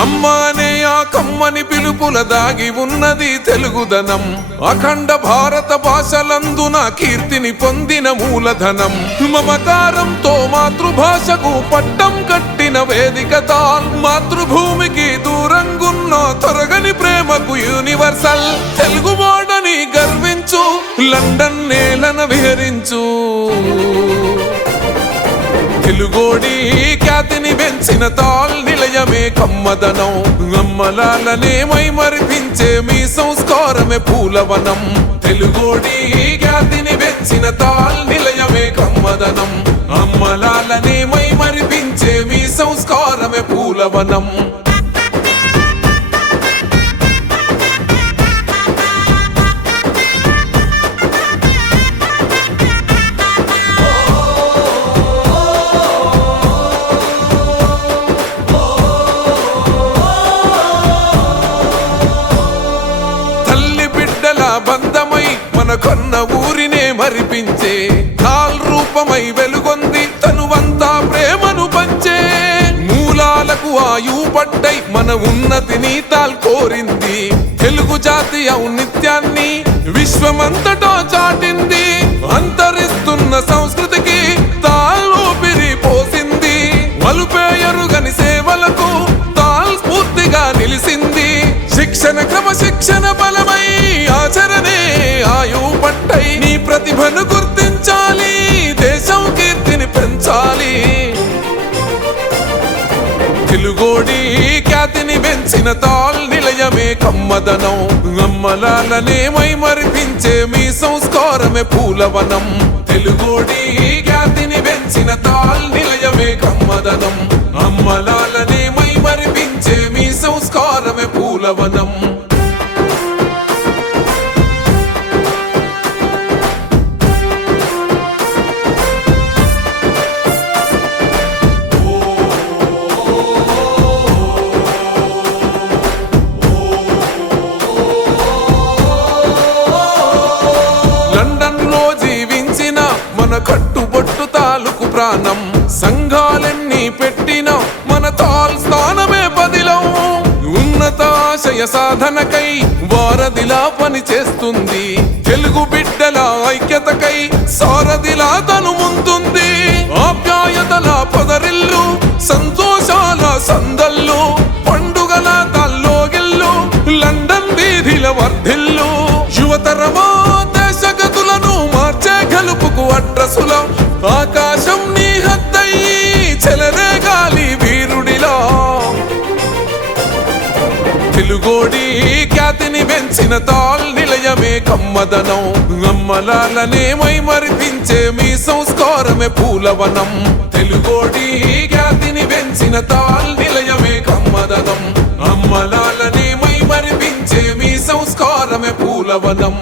అమ్మానే ఆ కమ్మని పిలుపుల దాగి ఉన్నది తెలుగుదనం. అఖండ భారత భాషలందున కీర్తిని పొందిన మూలధనం. మమకారంతో మాతృభాషకు పట్టం కట్టిన వేదికత. మాతృభూమికి దూరంగున్న తొరగని ప్రేమకు యూనివర్సల్. తెలుగు వాడని గర్వించు, లండన్ నేలన విహరించు. తెలుగోడి ఖ్యాతిని పెంచిన తాల్ నిలయమే కమ్మదనం. అమ్మలాలనే మైమరిపించే మీ సంస్కారమే పూలవనం. తెలుగోడి ఖ్యాతిని పెంచిన తాల్ నిలయమే కమ్మదనం. అమ్మలాలనే మైమరిపించే మీ సంస్కారమే పూలవనం. బంధమై మన కొన్న ఊరినే మరిపించే తాల్ రూపమై వెలుగొంది తనువంతా ప్రేమను పంచే. మూలాలకు ఆయువు పడ్డై మన ఉన్నతిని తాల్ కోరింది. తెలుగు జాతి ఔన్నిత్యాన్ని విశ్వమంతటా చాటింది. అంతరిస్తున్న సంస్కృతికి తాల్ ఊపిరి పోసింది. మలుపేయరుగని సేవలకు తాల్ స్ఫూర్తిగా నిలిసింది. శిక్షణ క్రమశిక్షణ బలమై ఆచరణే ఆయువు పట్టై. నీ ప్రతిభను గుర్తించాలి, దేశం కీర్తిని పెంచాలి. తెలుగోడి ఖ్యాతిని పెంచిన తాల్ నిలయమే కమ్మదనం. అమ్మలాలనే మైమరిపించే మీ సంస్కారమే పూలవనం. తెలుగోడి ఖ్యాతిని పెంచిన తాల్ నిలయమే కమ్మదనం. అమ్మలాలనే మైమరిపించే మీ సంస్కారమే పూలవనం. మన కట్టుబొట్టు తాలూకు ప్రాణం. సంఘాలెన్ని పెట్టిన మన తాల్ స్థానమే పదిలం. ఉన్నతాశయ సాధనకై వారధిలా పని చేస్తుంది. తెలుగు బిడ్డల ఐక్యతకై సారథిలా తను ముందుంది. ఆప్యాయతల పొదరిల్లు, సంతోషాల సందల్లు, పండుగల తల్లోగిల్లు, లండన్ వీధిల వర్ధిల్లు. యువతరమా దేశగతులను మార్చే గెలుపుకు అడ్రసుల. ఆకాశం నీ హద్దయ్యి చెలరేగాలి వీరుడిలా. తెలుగోడి ఖ్యాతిని పెంచిన తాల్ నిలయమే కమ్మదనం. అమ్మలాలనే మైమరిపించే మీ సంస్కారమే పూలవనం. తెలుగోడి ఖ్యాతిని పెంచిన తాల్ నిలయమే కమ్మదనం. అమ్మలాలనే మైమరిపించే మీ సంస్కారమే పూలవనం.